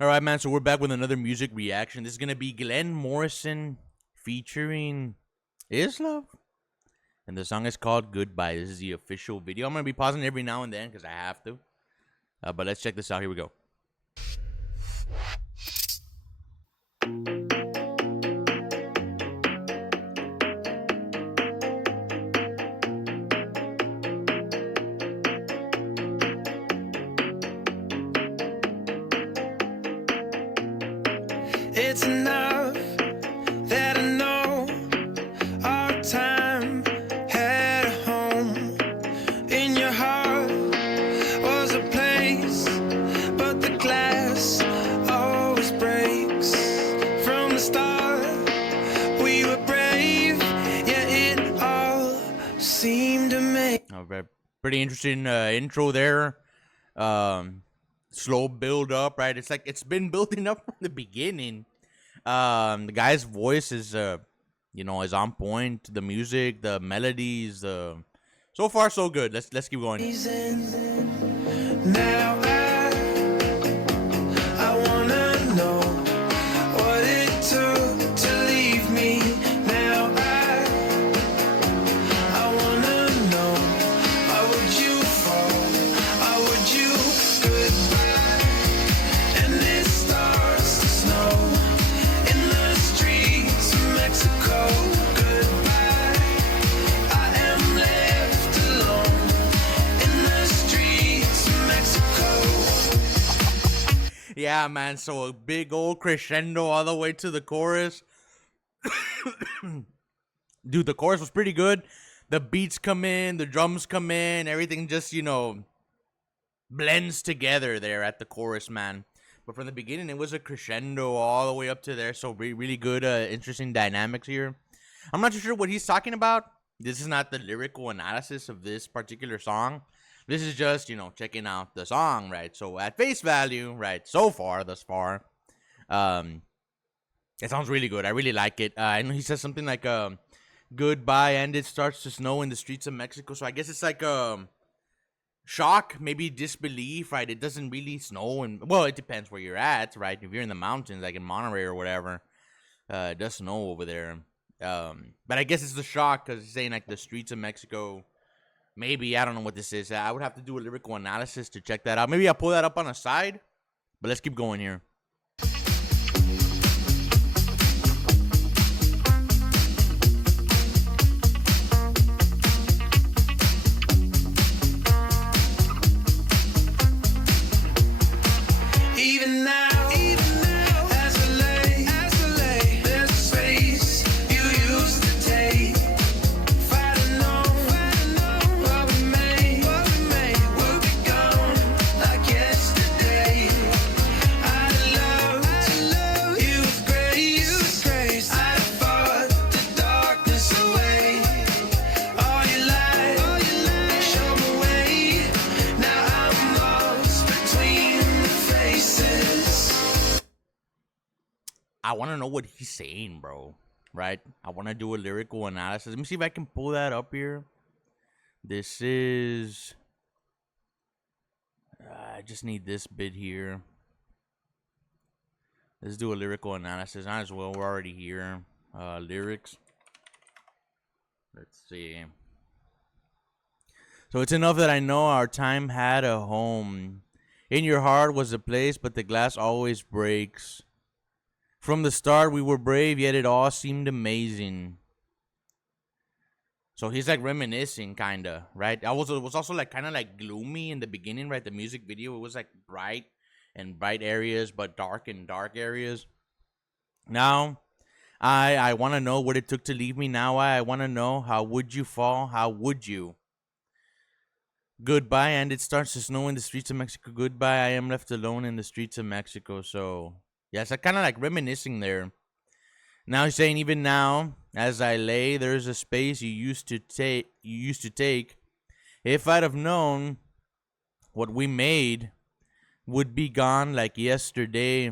All right, man. So we're back with another music reaction. This is gonna be Glenn Morrison featuring Islove, and the song is called "Goodbye." This is the official video. I'm gonna be pausing every now and then because I have to. But let's check this out. Here we go. It's enough that I know our time had a home. In your heart was a place, but the glass always breaks. From the start, we were brave, yeah, it all seemed to make. Pretty interesting intro there. Slow build up, right? It's like it's been building up from the beginning. The guy's voice is is on point. The music, the melodies, so far so good. Let's keep going. Now I wanna know what it took to leave me. Now I wanna know, why would you fall? Why would you? Goodbye, and it starts to snow in the streets of Mexico. Goodbye, I am left alone in the streets of Mexico. Yeah, man. So a big old crescendo all the way to the chorus. Dude, the chorus was pretty good. The beats come in, the drums come in, everything just, blends together there at the chorus, man. But from the beginning, it was a crescendo all the way up to there. So really good, interesting dynamics here. I'm not too sure what he's talking about. This is not the lyrical analysis of this particular song. This is just, checking out the song, right? So at face value, right, thus far, it sounds really good. I really like it. I know he says something like, goodbye, and it starts to snow in the streets of Mexico. So I guess it's like, shock, maybe disbelief, right? It doesn't really snow, and well, it depends where you're at, right? If you're in the mountains, like in Monterey or whatever, it does snow over there. But I guess it's the shock because it's saying like the streets of Mexico. Maybe I don't know what this is. I would have to do a lyrical analysis to check that out. Maybe I'll pull that up on the side. But let's keep going here. Even now, as I lay, there's a space you used to take. If I'd have known what we made would be gone like yesterday. I'd have loved you with grace. I'd have fought the darkness away. All your light showed me way. Now I'm lost between the faces. I want to know what he's saying, bro. Right? I want to do a lyrical analysis. Let me see if I can pull that up here. This is... I just need this bit here. Let's do a lyrical analysis. Might as well. We're already here. Lyrics. Let's see. So it's enough that I know our time had a home. In your heart was a place, but the glass always breaks. From the start, we were brave, yet it all seemed amazing. So he's like reminiscing, kind of, right? It was also like kind of like gloomy in the beginning, right? The music video, it was like bright areas, but dark and dark areas. Now, I want to know what it took to leave me. Now I want to know, how would you fall? How would you? Goodbye, and it starts to snow in the streets of Mexico. Goodbye, I am left alone in the streets of Mexico. So, yeah, it's kind of like reminiscing there. Now he's saying, even now, as I lay, there's a space you used to take. If I'd have known what we made would be gone like yesterday,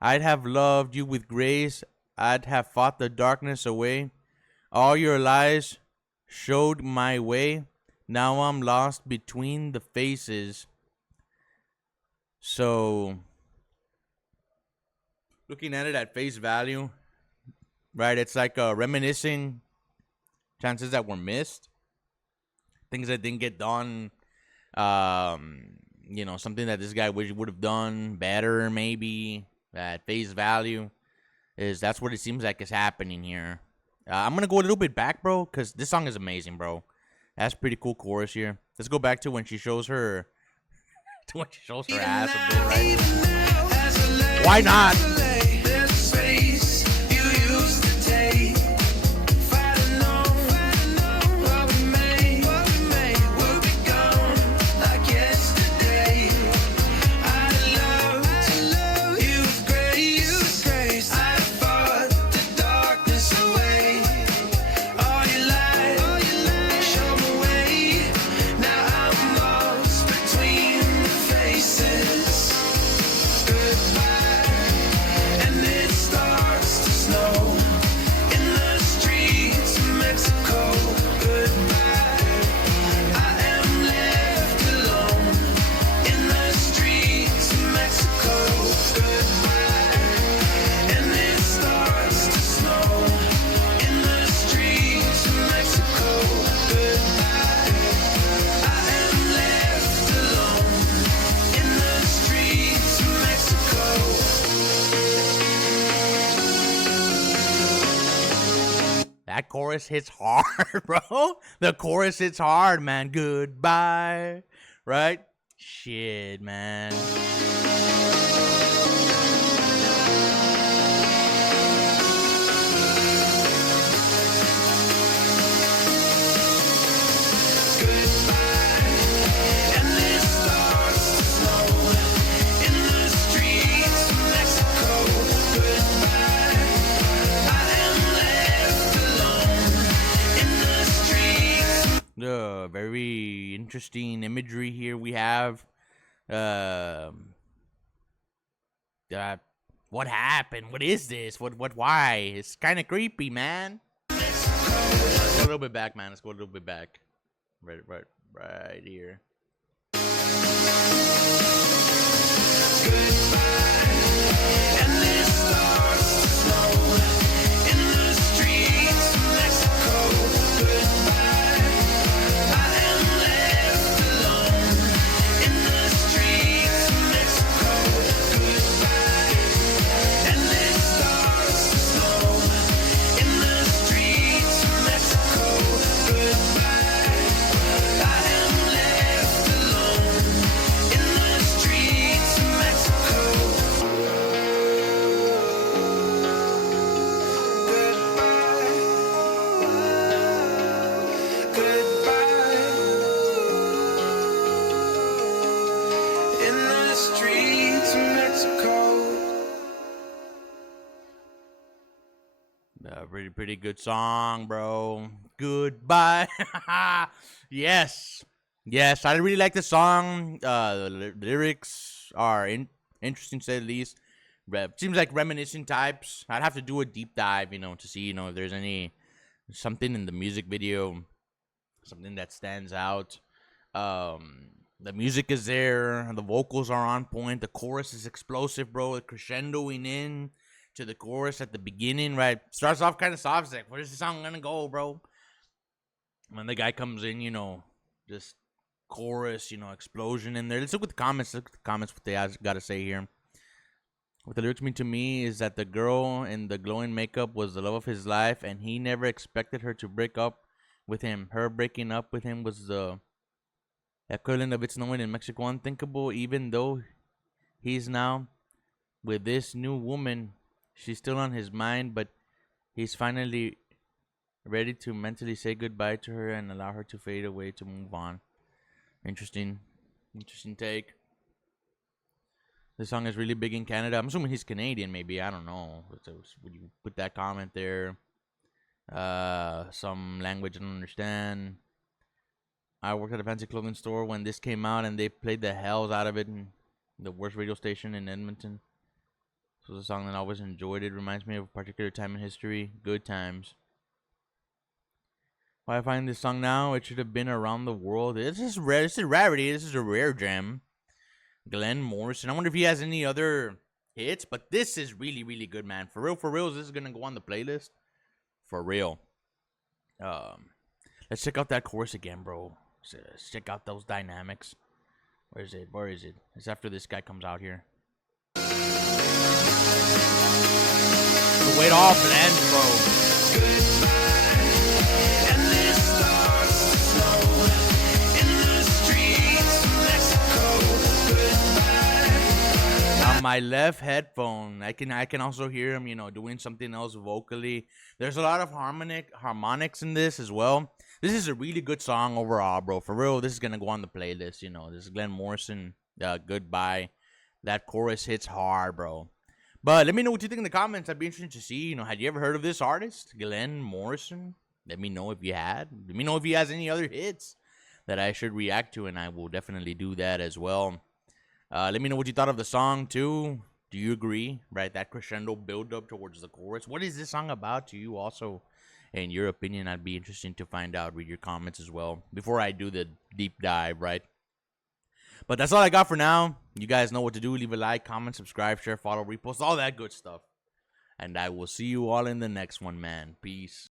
I'd have loved you with grace. I'd have fought the darkness away. All your lies showed my way. Now I'm lost between the faces. So Looking at it at face value, right? It's like reminiscing chances that were missed, things that didn't get done. Something that this guy would have done better, maybe at face value. That's what it seems like is happening here. I'm gonna go a little bit back, bro, because this song is amazing, bro. That's pretty cool chorus here. Let's go back to when she shows her, ass a bit, right? Why not? That chorus hits hard, bro. The chorus hits hard, man. Goodbye. Right? Shit, man. Very interesting imagery here we have. What happened? What is this? Why? It's kind of creepy, man. Let's go a little bit back, man. Let's go a little bit back. Right here. Pretty good song, bro. Goodbye. Yes. I really like the song. The lyrics are interesting, to say the least. Seems like reminiscing types. I'd have to do a deep dive, to see, if there's something in the music video, something that stands out. The music is there. The vocals are on point. The chorus is explosive, bro. Crescendoing in to the chorus at the beginning, right? Starts off kind of soft. It's like, where's the song gonna go, bro? When the guy comes in, just chorus, explosion in there. Let's look at the comments. What they got to say here. What the lyrics mean to me is that the girl in the glowing makeup was the love of his life, and he never expected her to break up with him. Her breaking up with him was the equivalent of it's knowing in Mexico unthinkable, even though he's now with this new woman. She's still on his mind, but he's finally ready to mentally say goodbye to her and allow her to fade away to move on. Interesting take. This song is really big in Canada. I'm assuming he's Canadian, maybe. I don't know. Would you put that comment there? Some language I don't understand. I worked at a fancy clothing store when this came out, and they played the hells out of it in the worst radio station in Edmonton. This was a song that I always enjoyed. It reminds me of a particular time in history. Good times. Why I find this song now? It should have been around the world. This is rare. This is a rarity. This is a rare gem. Glenn Morrison. I wonder if he has any other hits, but this is really, really good, man. For real, this is gonna go on the playlist. For real. Let's check out that chorus again, bro. Let's check out those dynamics. Where is it? Where is it? It's after this guy comes out here. The way it all blends, bro. And this starts to snow in the streets of Mexico. Goodbye. On my left headphone, I can also hear him, doing something else vocally. There's a lot of harmonics in this as well. This is a really good song overall, bro. For real, this is gonna go on the playlist. This is Glenn Morrison. Goodbye. That chorus hits hard, bro. But let me know what you think in the comments. I'd be interested to see. Had you ever heard of this artist, Glenn Morrison? Let me know if you had. Let me know if he has any other hits that I should react to, and I will definitely do that as well. Let me know what you thought of the song too. Do you agree? Right, that crescendo build up towards the chorus. What is this song about to you? Also, in your opinion, I'd be interested to find out. Read your comments as well before I do the deep dive. Right. But that's all I got for now. You guys know what to do. Leave a like, comment, subscribe, share, follow, repost, all that good stuff. And I will see you all in the next one, man. Peace.